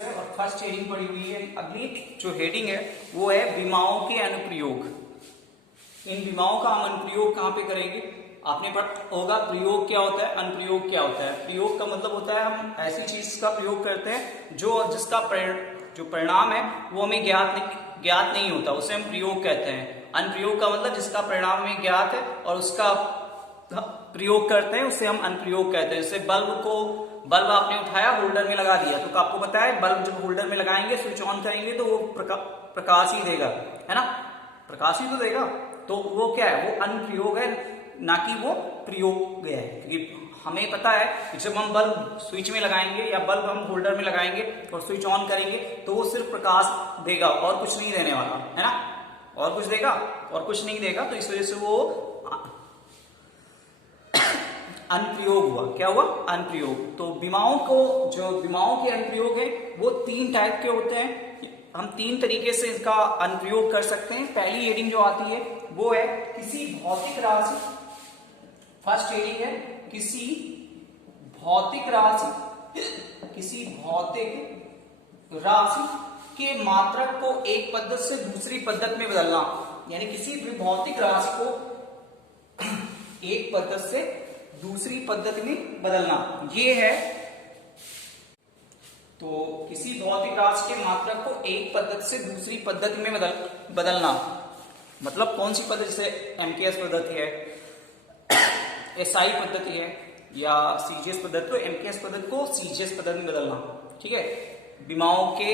और first heading पड़ी हुई है। अगली जो हेडिंग है वो है विमाओं के अनुप्रयोग। इन विमाओं का हम अनुप्रयोग कहाँ पे करेंगे? आपने पढ़ा होगा प्रयोग क्या होता है, अनुप्रयोग क्या होता है। प्रयोग का मतलब होता है हम ऐसी चीज का प्रयोग करते हैं जो जिसका जो परिणाम है वो हमें ज्ञात नहीं होता, उसे हम प्रयोग कहते हैं। अनुप्रयोग का मतलब जिसका परिणाम हमें ज्ञात है और उसका प्रयोग करते हैं उसे हम अनुप्रयोग कहते हैं। जैसे बल्ब आपने उठाया, होल्डर में लगा दिया, तो आपको पता है बल्ब जब होल्डर में लगाएंगे, स्विच ऑन करेंगे तो वो प्रकाश ही देगा, है ना, प्रकाश ही तो देगा। तो वो क्या है, वो अनुप्रयोग है, ना कि वो प्रयोग है। क्योंकि हमें पता है कि जब हम बल्ब स्विच में लगाएंगे या बल्ब हम होल्डर में लगाएंगे और स्विच ऑन करेंगे तो वो सिर्फ प्रकाश देगा और कुछ नहीं देने वाला, है ना, और कुछ देगा और कुछ नहीं देगा। तो इस वजह से वो अनुप्रयोग हुआ। क्या हुआ? अनुप्रयोग। तो विमाओं के अनुप्रयोग है वो 3 टाइप के होते हैं। हम 3 तरीके से इसका अनुप्रयोग कर सकते हैं। पहली हेडिंग जो आती है वो है किसी भौतिक राशि। फर्स्ट हेडिंग है किसी भौतिक राशि के मात्रक को एक पद्धति से दूसरी पद्धति में बदलना। यानी किसी भी भौतिक राशि को एक पद्धति से दूसरी पद्धति में बदलना, ये है। तो किसी भौतिक राशि के मात्रक को एक पद्धति से दूसरी पद्धति में बदलना मतलब कौन सी पद्धति? जैसे एमकेएस पद्धति है, एसआई पद्धति है या सीजीएस पद्धति। तो एमकेएस पद्धति को सीजीएस पद्धति में बदलना, ठीक है। विमाओं के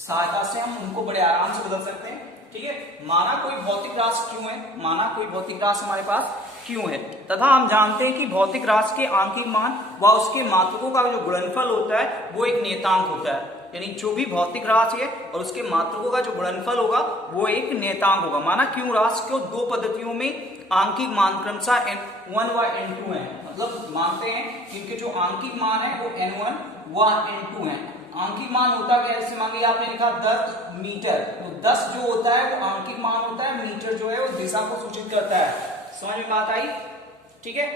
सहायता से हम उनको बड़े आराम से बदल सकते हैं, ठीक है। माना कोई भौतिक राशि क्यों है, माना कोई भौतिक राशि हमारे पास क्यों है, तथा हम जानते हैं कि भौतिक राशि के आंकिक मान व उसके मात्रकों का जो गुणनफल होता है वो एक नियतांक होता है। यानी जो भी भौतिक राशि है और उसके मात्रकों का जो गुणनफल होगा वो एक नियतांक होगा। माना क्यों राशि को 2 पद्धतियों में आंकिक मान क्रमशः n1 व n2 है। मतलब मानते हैं कि इनके जो आंकिक मान है वो n1 व n2 है। आंकिक मान होता क्या है? जैसे मान लिया आपने लिखा 10 मीटर, तो 10 जो होता है वो आंकिक मान होता है, मीटर जो है वो दिशा को सूचित करता है। समझ में बात आई? ठीक है।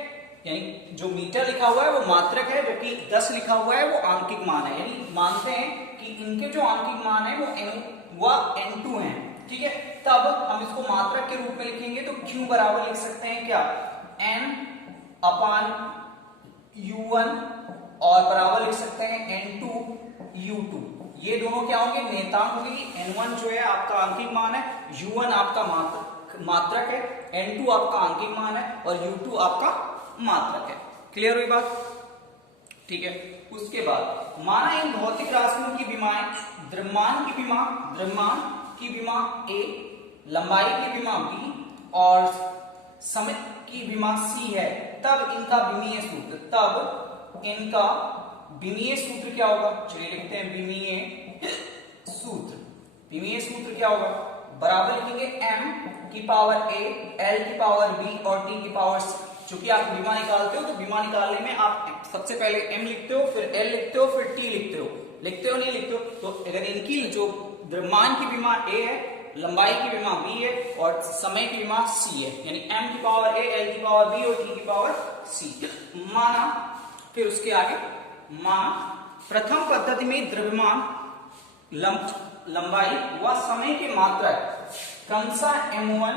यानी जो मीटर लिखा हुआ है वो मात्रक है, जबकि 10 लिखा हुआ है वो आंकिक मान है। यानी मानते हैं कि इनके जो आंकिक मान है वो n व n2 है, ठीक है। तब हम इसको मात्रक के रूप में लिखेंगे तो q बराबर लिख सकते हैं क्या? n अपान u1 और बराबर लिख सकते हैं n2 u2। ये दोनों क्या होंगे? नियतांक होंगे। n1 जो है आपका आंकिक मान है, u1 आपका मात्रक है, n2 आपका आंकिक मान है और u2 आपका मात्रक है। क्लियर हुई बात? ठीक है। उसके बाद माना इन भौतिक राशियों की विमाएं द्रव्यमान की विमा A, लंबाई की विमा B और समय की विमा C है, तब इनका विमीय सूत्र क्या होगा? चलिए लिखते हैं विमीय सूत्र क्या होगा? बराबर लिखेंगे m की पावर a, l की पावर b और t की पावर c। चूंकि आप विमा निकालते हो तो विमा निकालने में आप सबसे पहले m लिखते हो, फिर l लिखते हो, फिर t लिखते हो नहीं लिखते हो। तो अगर इनकी जो द्रव्यमान की विमा a है, लंबाई की विमा b है और समय की विमा c है, यानी m की पावर a, l की पावर b और t की पावर c। माना, फिर उसके आगे माना प्रथम पद्धति में द्रव्यमान, लंबाई व समय के मात्रक क्रमशः m1,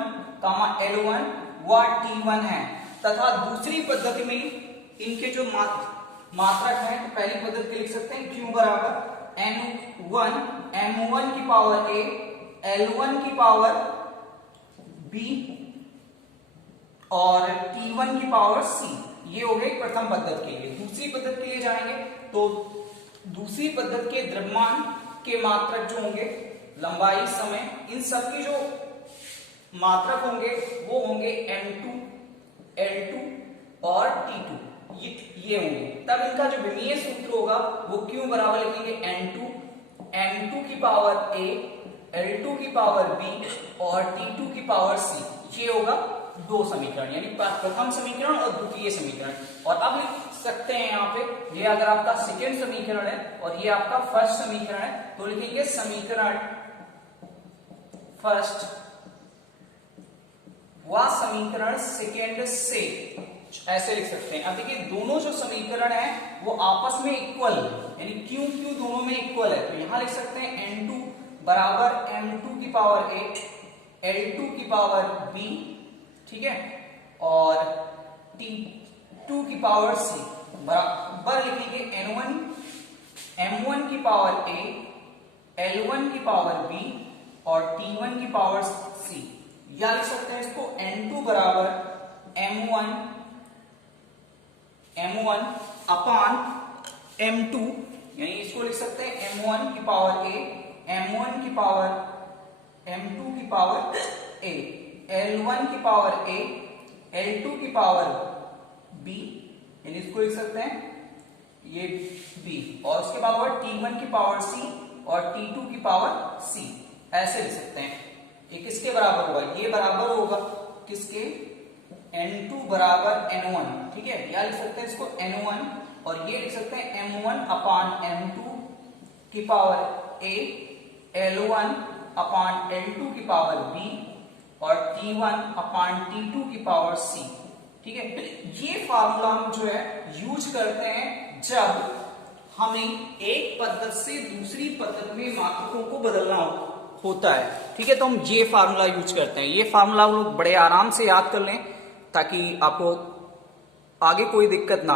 l1 व t1 है, तथा दूसरी पद्धति में इनके जो मात्रक है, तो पहली पद्धति के लिख सकते हैं q बराबर n1 m1 की पावर a, l1 की पावर b और t1 की पावर c। ये हो गई प्रथम पद्धति के लिए। दूसरी पद्धति के लिए जाएंगे तो दूसरी पद्धति के द्रव्यमान के मात्रक जो होंगे, लंबाई, समय, इन सब की जो मात्रक होंगे वो होंगे m2, l2 और t2, ये होंगे। तब इनका जो विमीय सूत्र होगा वो q बराबर लिखेंगे n2 m2 की पावर a, l2 की पावर b और t2 की पावर c। ये होगा 2 समीकरण, यानी प्रथम समीकरण और द्वितीय समीकरण। और अब लिख सकते हैं यहाँ पे, ये अगर आपका सेकेंड समीकरण है और ये आपका फर्स्ट समीकरण है, तो लिखेंगे समीकरण फर्स्ट व समीकरण सेकेंड से ऐसे लिख सकते हैं। अब देखिए दोनों जो समीकरण है वो आपस में इक्वल, यानी क्यू क्यू दोनों में इक्वल है, तो यहां लिख सकते हैं N2 बराबर M2 की पावर A L2 की पावर B, ठीक है, और T2 की पावर C बराबर लिखेंगे N1 M1 की पावर A L1 की पावर B और T1 की पावर C, या लिख सकते हैं इसको N2 बराबर M1 अपान M2, यानी इसको लिख सकते हैं M1 की पावर A M1 की पावर M2 की पावर A L1 की पावर A L2 की पावर B, यानी इसको लिख सकते हैं ये B, और उसके बाद T1 की पावर C और T2 की पावर C, ऐसे लिख सकते हैं। ये किसके बराबर होगा, ये बराबर होगा किसके, N2 बराबर N1, ठीक है, या लिख सकते हैं इसको N1, और ये लिख सकते हैं M1 अपान M2 की power A L1 upon L2 की पावर B और T1 अपान T2 की पावर C, ठीक है। ये फार्मूला हम जो है यूज करते हैं जब हमें एक पद्धति से दूसरी पद्धति में मात्रकों को बदलना होता है, ठीक है, तो हम ये फार्मूला यूज करते हैं। ये फार्मूला हम लोग बड़े आराम से याद कर लें ताकि आपको आगे कोई दिक्कत ना